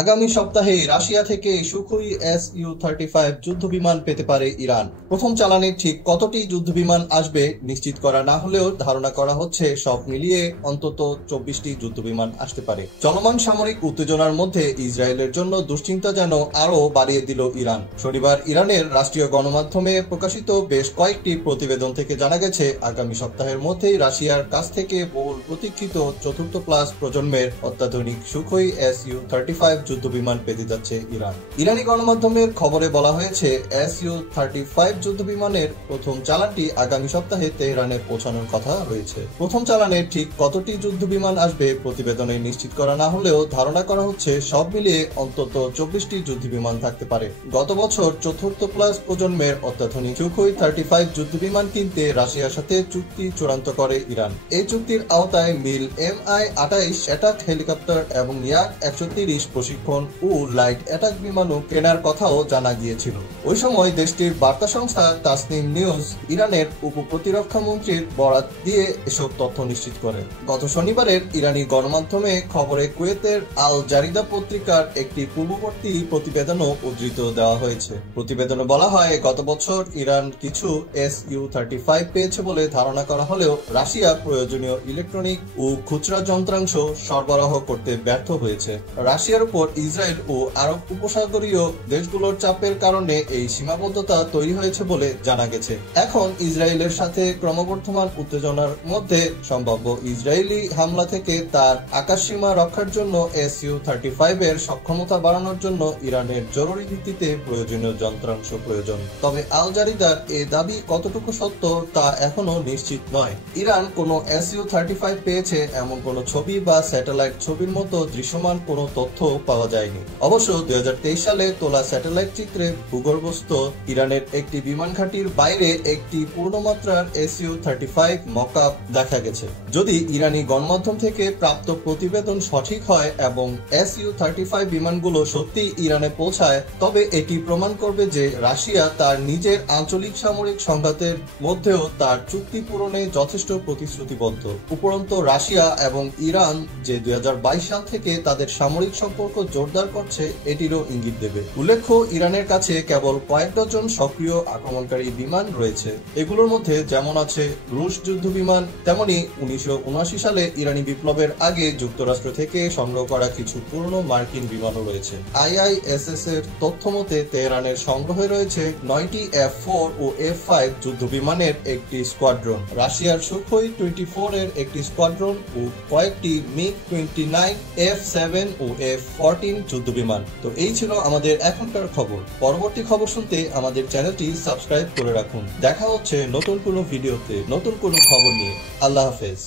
আগামী সপ্তাহে রাশিয়া থেকে সুখোই Su-35 যুদ্ধবিমান পেতে পারে ইরান। প্রথম চালানে ঠিক কতটি যুদ্ধবিমান আসবে নিশ্চিত করা না হলেও ধারণা করা হচ্ছে সব মিলিয়ে অন্তত 24টি যুদ্ধবিমান আসতে পারে। চলমান সামরিক উত্তেজনার মধ্যে ইসরায়েলের জন্য দুশ্চিন্তা যেন আরও বাড়িয়ে দিল ইরান। শনিবার ইরানের রাষ্ট্রীয় গণমাধ্যমে প্রকাশিত বেশ কয়েকটি প্রতিবেদন থেকে জানা গেছে আগামী সপ্তাহের মধ্যেই রাশিয়ার কাছ থেকে বহুল প্রতীক্ষিত চতুর্থ প্লাস প্রজন্মের অত্যাধুনিক সুখোই Su-35 যুদ্ধবিমান পেতে যাচ্ছে ইরান। ইরানি গণমাধ্যমের খবরে বলা হয়েছে Su-35 যুদ্ধবিমানের প্রথম চালানটি আগামী সপ্তাহে তেহরানে পৌঁছানোর কথা রয়েছে। প্রথম চালানে ঠিক কতটি যুদ্ধবিমান আসবে প্রতিবেদনে নিশ্চিত করা না হলেও ধারণা করা হচ্ছে সব মিলিয়ে অন্তত 24টি যুদ্ধবিমান থাকতে পারে। গত বছর চতুর্থ প্লাস প্রজন্মের অত্যাধুনিক সুখোই 35 যুদ্ধবিমান কিনতে রাশিয়ার সাথে চুক্তি চূড়ান্ত করে ইরান। এই চুক্তির আওতায় মিল Mi-28 অ্যাটাক হেলিকপ্টার এবং Yak-130 প্রশিক্ষণ ও লাইট অ্যাটাক বিমানও কেনার কথাও জানা গিয়েছিল। ওই সময় দেশটির বার্তা সংস্থা তাসনিম নিউজ ইরানের উপপ্রতিরক্ষা মন্ত্রীর বরাত দিয়ে এসব তথ্য নিশ্চিত করে। গত শনিবারের ইরানি গণমাধ্যমে খবরে কুয়েতের আল জারিদা পত্রিকার একটি পূর্ববর্তী প্রতিবেদনও উদ্ধৃত দেওয়া হয়েছে। প্রতিবেদনে বলা হয়, গত বছর ইরান কিছু Su-35 পেয়েছে বলে ধারণা করা হলেও রাশিয়া প্রয়োজনীয় ইলেকট্রনিক ও খুচরা যন্ত্রাংশ সরবরাহ করতে ব্যর্থ হয়েছে। রাশিয়ার উপর ইসরায়েল ও আরব উপসাগরীয় দেশগুলোর চাপের কারণে এই সীমাবদ্ধতা তৈরি হয়েছে বলে জানা গেছে। এখন ইসরায়েলের সাথে ক্রমবর্ধমান উত্তেজনার মধ্যে সম্ভাব্য ইসরায়েলি হামলা থেকে তার আকাশসীমা রক্ষার জন্য Su-35 এর সক্ষমতা বাড়ানোর জন্য ইরানের জরুরি ভিত্তিতে প্রয়োজনীয় যন্ত্রাংশ প্রয়োজন। তবে আল জারিদার এ দাবি কতটুকু সত্য তা এখনো নিশ্চিত নয়। ইরান কোনো Su-35 পেয়েছে এমন কোনো ছবি বা স্যাটেলাইট ছবির মতো দৃশ্যমান কোনো তথ্য পাওয়া যায়নি। অবশ্য 2023 সালে তোলা স্যাটেলাইট চিত্রে ভূগর্ভস্থ ইরানের একটি বিমান ঘাঁটির বাইরে একটি পূর্ণমাত্রার Su-35 মকআপ দেখা গেছে। যদি ইরানি গণমাধ্যম থেকে প্রাপ্ত প্রতিবেদন সঠিক হয় এবং Su-35 বিমানগুলো সত্যি ইরানে পৌঁছায়, তবে এটি প্রমাণ করবে যে রাশিয়া তার নিজের আঞ্চলিক সামরিক সংঘাতের মধ্যেও তার চুক্তি পূরণে যথেষ্ট প্রতিশ্রুতিবদ্ধ। উপরন্তু রাশিয়া এবং ইরান যে 2022 সাল থেকে তাদের সামরিক সম্পর্ক জোরদার করছে এটিরও ইঙ্গিত দেবে। উল্লেখ্য, ইরানের কাছে কেবল কয়েক ডজন সক্রিয় আক্রমণকারী বিমান রয়েছে। এগুলোর মধ্যে যেমন আছে রুশ যুদ্ধ বিমান, তেমনি 1979 সালে ইরানি বিপ্লবের আগে যুক্তরাষ্ট্র থেকে সংগ্রহ করা কিছু পুরনো মার্কিন বিমানও রয়েছে। IISS এর তথ্য মতে তেহরানের সংগ্রহে রয়েছে 9টি F-4 ও F-5 যুদ্ধ বিমানের একটি স্কোয়াড্রন, রাশিয়ার সুখোই 24 এর একটি স্কোয়াড্রন ও কয়েকটি MiG-29, F-7 ও F-14 যুদ্ধ বিমান। তো এই ছিল আমাদের এখনকার খবর। পরবর্তী খবর শুনতে আমাদের চ্যানেলটি সাবস্ক্রাইব করে রাখুন। দেখা হচ্ছে নতুন কোনো ভিডিওতে নতুন কোনো খবর নিয়ে। আল্লাহ হাফেজ।